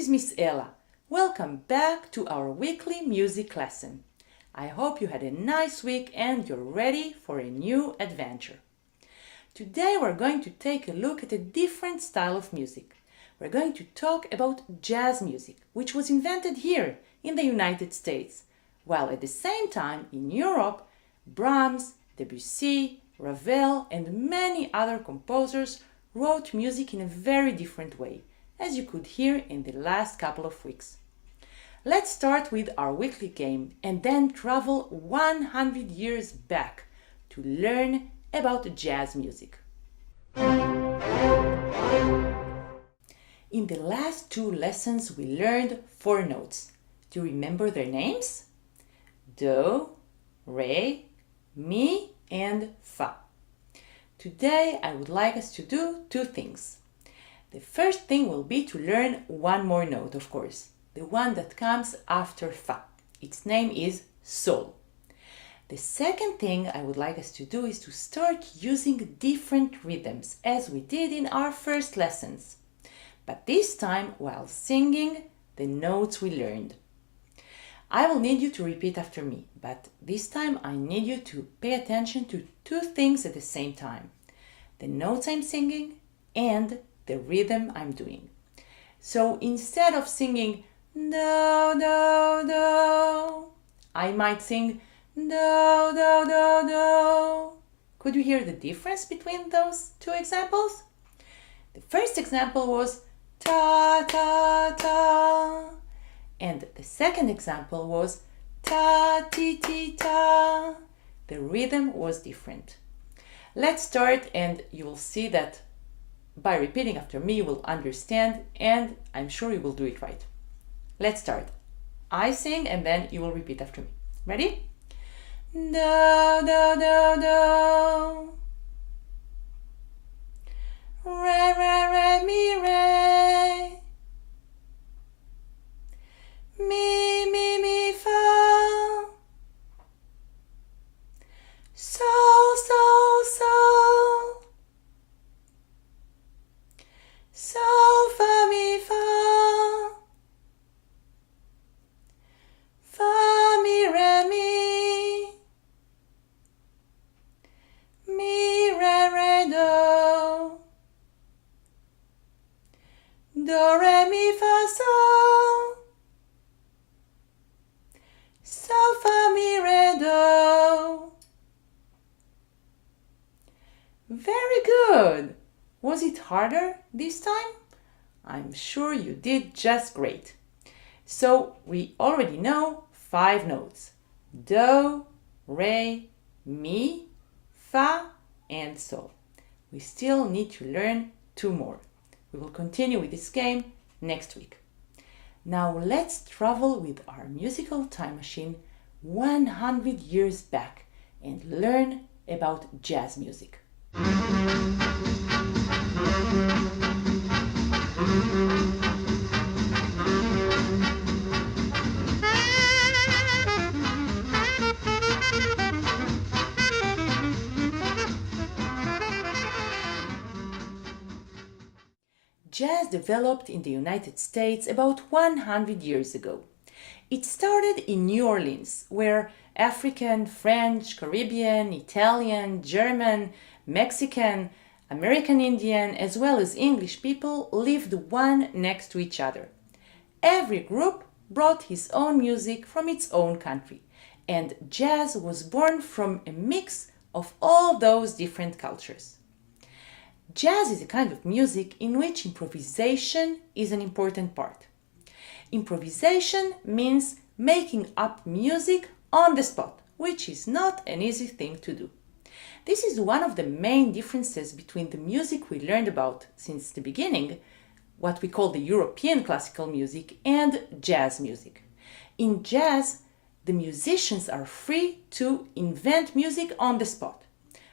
is Miss Ella. Welcome back to our weekly music lesson. I hope you had a nice week and you're ready for a new adventure. Today we're going to take a look at a different style of music. We're going to talk about jazz music, which was invented here in the United States, while at the same time in Europe, Brahms, Debussy, Ravel, and many other composers wrote music in a very different way, as you could hear in the last couple of weeks. Let's start with our weekly game and then travel 100 years back to learn about jazz music. In the last two lessons we learned 4 notes. Do you remember their names? Do, re, mi, and fa. Today I would like us to do 2 things. The first thing will be to learn one more note, of course, the one that comes after fa. Its name is sol. The second thing I would like us to do is to start using different rhythms, as we did in our first lessons, but this time while singing the notes we learned. I will need you to repeat after me, but this time I need you to pay attention to 2 things at the same time: the notes I'm singing and the rhythm I'm doing. So instead of singing do, do, do, I might sing do, do, do, do. Could you hear the difference between those 2 examples? The first example was ta, ta, ta. And the second example was ta, ti, ti, ta. The rhythm was different. Let's start and you will see that by repeating after me you will understand, and I'm sure you will do it right. Let's start. I sing and then you will repeat after me. Ready? Do, do, do, do. Re, re, re, mi, re. Mi, mi, mi, fa. Sol, sol, sol. Sol, fa, mi, fa. Fa, mi, re, mi. Mi, re, re, do. Do, re, mi, fa, sol. Sol, fa, mi, re, do. Very good! Was it harder this time? I'm sure you did just great. So we already know 5 notes: do, re, mi, fa, and sol. We still need to learn 2 more. We will continue with this game next week. Now let's travel with our musical time machine 100 years back and learn about jazz music. Jazz developed in the United States about 100 years ago. It started in New Orleans, where African, French, Caribbean, Italian, German, Mexican, American Indian, as well as English people lived one next to each other. Every group brought his own music from its own country, and jazz was born from a mix of all those different cultures. Jazz is a kind of music in which improvisation is an important part. Improvisation means making up music on the spot, which is not an easy thing to do. This is one of the main differences between the music we learned about since the beginning, what we call the European classical music, and jazz music. In jazz, the musicians are free to invent music on the spot,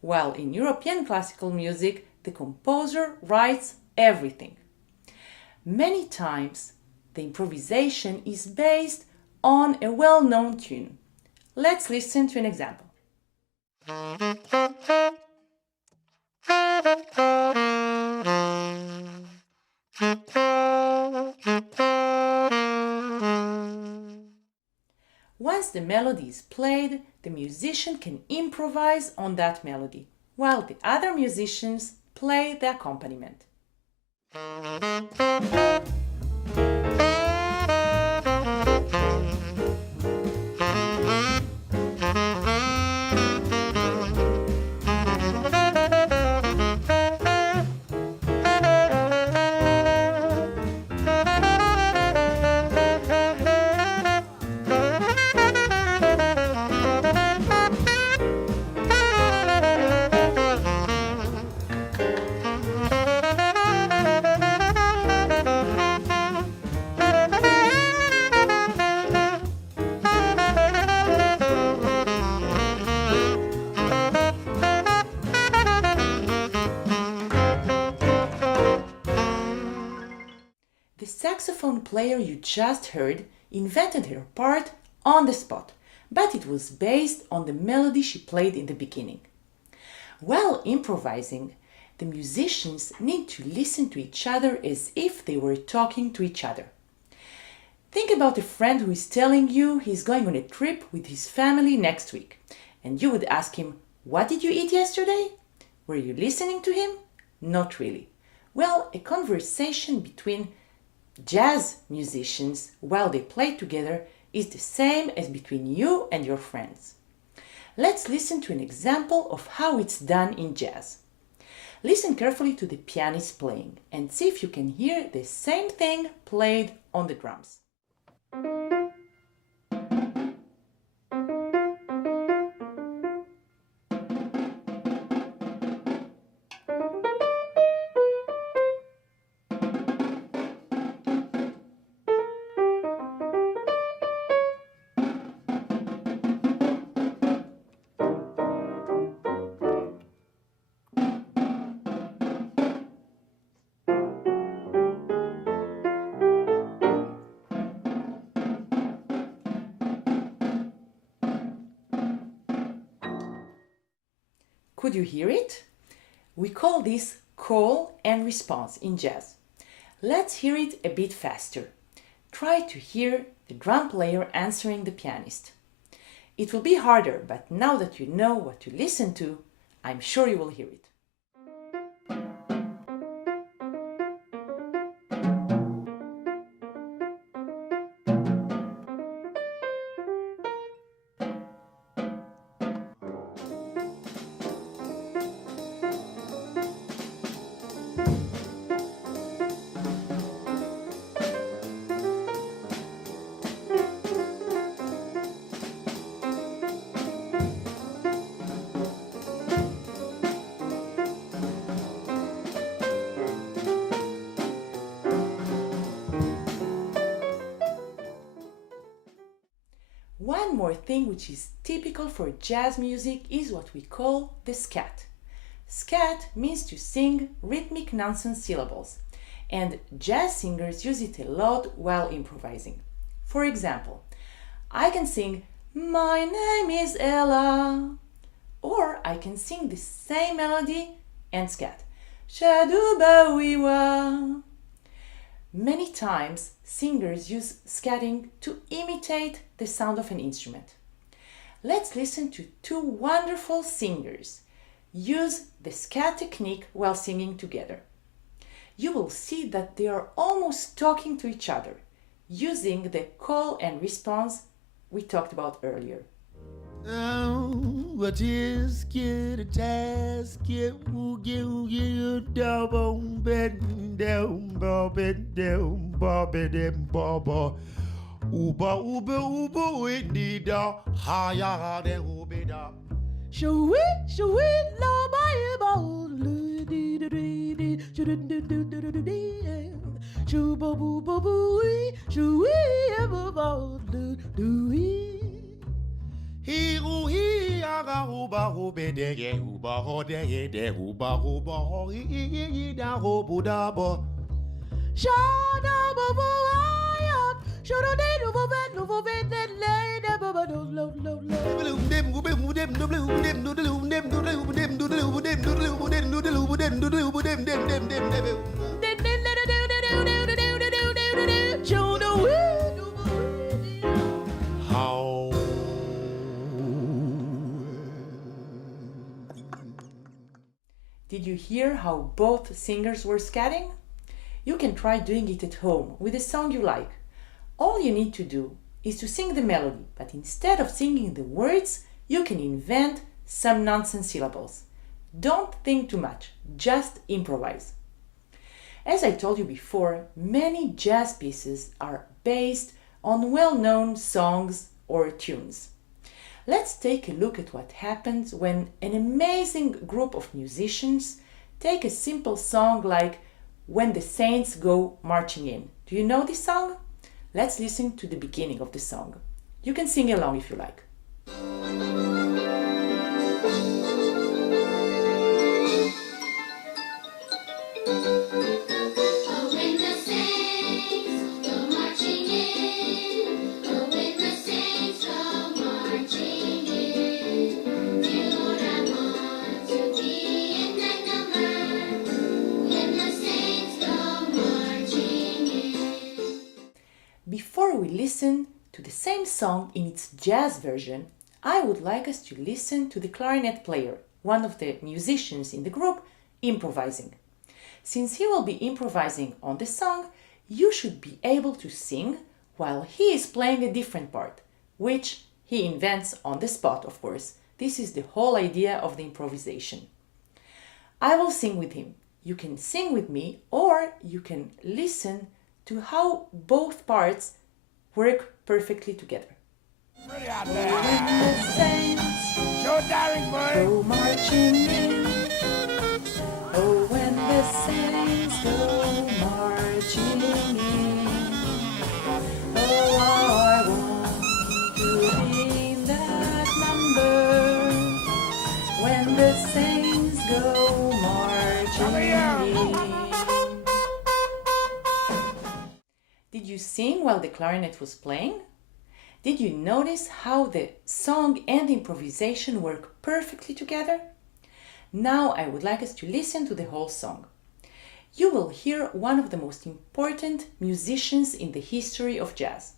while in European classical music, the composer writes everything. Many times, the improvisation is based on a well-known tune. Let's listen to an example. once the melody is played, the musician can improvise on that melody, while the other musicians play the accompaniment. The saxophone player you just heard invented her part on the spot, but it was based on the melody she played in the beginning. While improvising, the musicians need to listen to each other as if they were talking to each other. Think about a friend who is telling you he's going on a trip with his family next week, and you would ask him, "What did you eat yesterday?" Were you listening to him? Not really. Well, a conversation between jazz musicians while they play together is the same as between you and your friends. Let's listen to an example of how it's done in jazz. Listen carefully to the pianist playing and see if you can hear the same thing played on the drums. Could you hear it? We call this call and response in jazz. Let's hear it a bit faster. Try to hear the drum player answering the pianist. It will be harder, but now that you know what to listen to, I'm sure you will hear it. One more thing which is typical for jazz music is what we call the scat. Scat means to sing rhythmic nonsense syllables, and jazz singers use it a lot while improvising. For example, I can sing "My name is Ella," or I can sing the same melody and scat "Shadubawiwa." Many times, singers use scatting to imitate the sound of an instrument. Let's listen to two wonderful singers use the scat technique while singing together. You will see that they are almost talking to each other, using the call and response we talked about earlier. What is get a task, get woo double bed down, bob it down, bob it in baba. Uba, we need a higher than Ubida. Shall we, love my about Shuba boo boo boo, shoo we ever about do we? He aga uba ube de uba ho de uba ho da ho buda bo. Shada babo ayat, shodo de no bed no bed de lay de baba do lo lo lo. Dem go dem dem do dem dem do dem dem do dem do dem do dem do dem do dem do dem dem dem dem. How Did you hear how both singers were scatting? You can try doing it at home with a song you like. All you need to do is to sing the melody, but instead of singing the words, you can invent some nonsense syllables. Don't think too much, just improvise. As I told you before, many jazz pieces are based on well-known songs or tunes. Let's take a look at what happens when an amazing group of musicians take a simple song like When the Saints Go Marching In. Do you know this song? Let's listen to the beginning of the song. You can sing along if you like. Before we listen to the same song in its jazz version, I would like us to listen to the clarinet player, one of the musicians in the group, improvising. Since he will be improvising on the song, you should be able to sing while he is playing a different part, which he invents on the spot, of course. This is the whole idea of the improvisation. I will sing with him. You can sing with me, or you can listen to how both parts work perfectly together. Pretty out there. When the saints Joe Daring, boy. go marching in, oh, when the saints go marching in, oh, I want to be in that number, when the saints go marching in. Did you sing while the clarinet was playing? Did you notice how the song and improvisation work perfectly together? Now I would like us to listen to the whole song. You will hear one of the most important musicians in the history of jazz.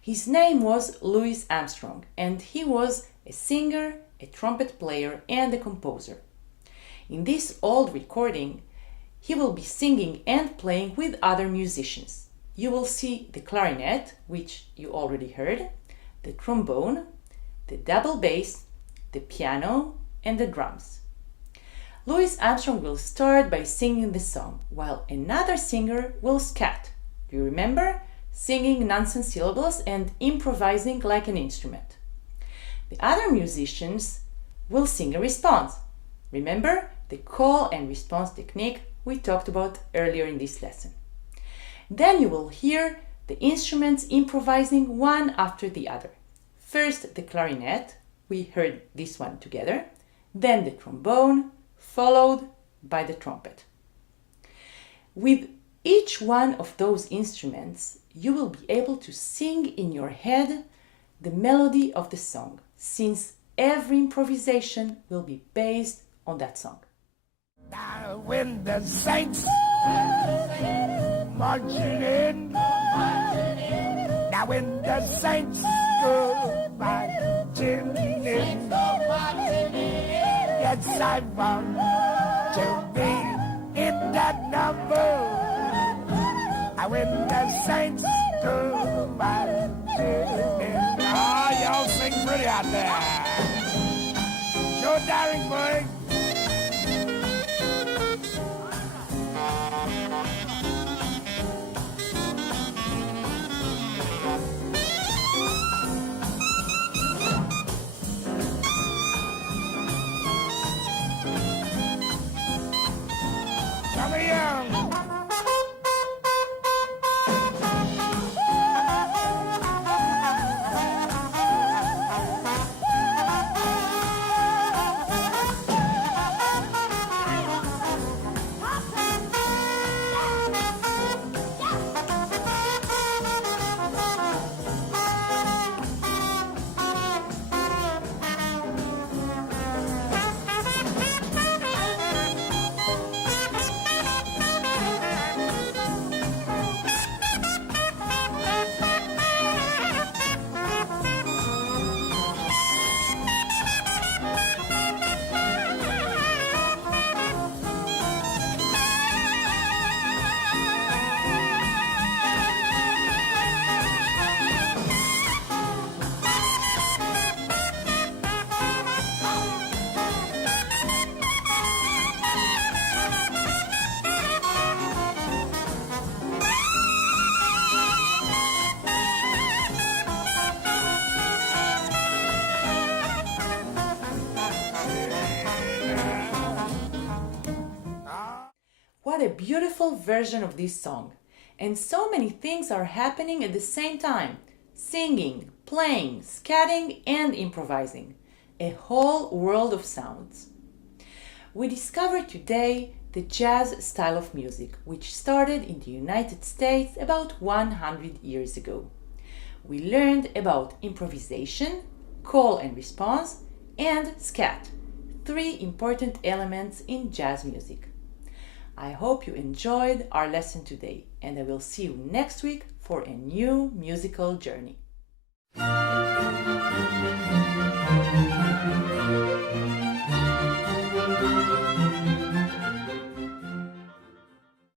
His name was Louis Armstrong, and he was a singer, a trumpet player, and a composer. In this old recording, he will be singing and playing with other musicians. You will see the clarinet, which you already heard, the trombone, the double bass, the piano, and the drums. Louis Armstrong will start by singing the song, while another singer will scat. Do you remember? Singing nonsense syllables and improvising like an instrument. The other musicians will sing a response. Remember the call and response technique we talked about earlier in this lesson. Then you will hear the instruments improvising one after the other. First the clarinet, we heard this one together, then the trombone, followed by the trumpet. With each one of those instruments, you will be able to sing in your head the melody of the song, since every improvisation will be based on that song. Now when the saints marching in, now when the saints go marching in, yes, I want to be in that number. Now when the saints go marching in, oh, y'all sing pretty out there. Joe Daring, boy. What a beautiful version of this song. And so many things are happening at the same time. Singing, playing, scatting, and improvising. A whole world of sounds. We discovered today the jazz style of music, which started in the United States about 100 years ago. We learned about improvisation, call and response, and scat, three important elements in jazz music. I hope you enjoyed our lesson today, and I will see you next week for a new musical journey.